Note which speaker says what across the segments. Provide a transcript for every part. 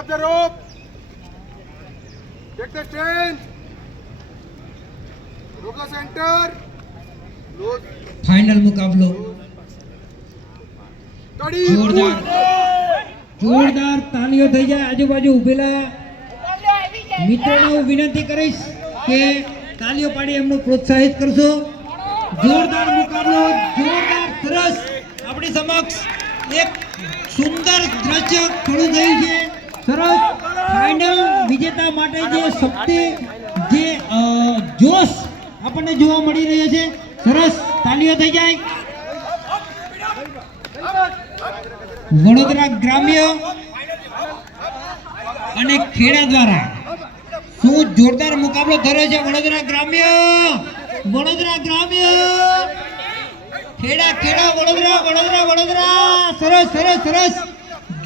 Speaker 1: up the rope. Take the strength. Rope the center. Load.
Speaker 2: Final મુકાબલો જોરદાર જોરદાર તાલીઓ થઈ જાય આજુબાજુ ઉભેલા મિત્રોને હું વિનંતી કરીશ કે તાલીઓ પાડી એમનું પ્રોત્સાહિત કરશો જોરદાર મુકાબલો જોરદાર સરસ આપણી સમક્ષ એક સુંદર દ્રશ્ય ખડું થયું છે સરસ. ફાઇનલ વિજેતા માટે જે શક્તિ, જે જોશ આપણને જોવા મળી રહ્યો છે. સરસ. તાલીઓ થઈ જાય. વડોદરા ગ્રામ્ય અને ખેડા દ્વારા શું જોરદાર મુકાબલો થયો છે વડોદરા ગ્રામ્ય? વડોદરા ગ્રામ્ય! ખેડા ખેડા, વડોદરા વડોદરા વડોદરા! સરસ સરસ સરસ!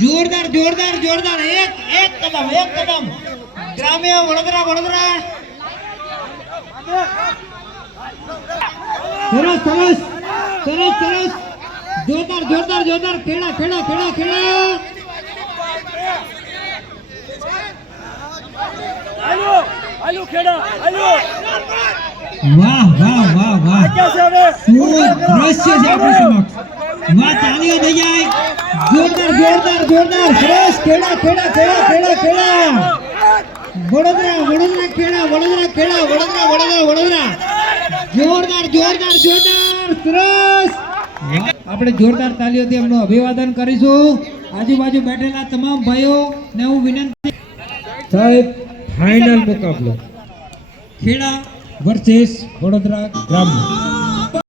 Speaker 2: જોરદાર જોરદાર જોરદાર! કદમ એક કદમ ગ્રામ્ય વડોદરા વડોદરા. સરસ સરસ સરસ સરસ. જોરદાર જોરદાર જોરદાર. ખેડા ખેડા ખેડા ખેડા.
Speaker 3: આલુ આલુ ખેડા આલુ
Speaker 2: વાહ વાહ વાહ વાહ. શું દ્રશ્ય છે આપણી સમક્ષ? વાહ તાલીઓ થઈ જાય જોરદાર જોરદાર જોરદાર. સરસ ખેડા ખેડા ખેડા ખેડા ખેડા. વડોદરા વડોદરા ખેડા વડોદરા ખેડા વડોદરા વડોદરા વડોદરા. જોરદાર જોરદાર જોરદાર. સરસ. આપણે જોરદાર તાલીઓથી એમનું અભિવાદન કરીશું. આજુબાજુ બેઠેલા તમામ ભાઈઓ ને હું વિનંતી સાહેબ ફાઇનલ મુકાબલો. ખેડા વર્સેસ વડોદરા ગ્રામ્ય.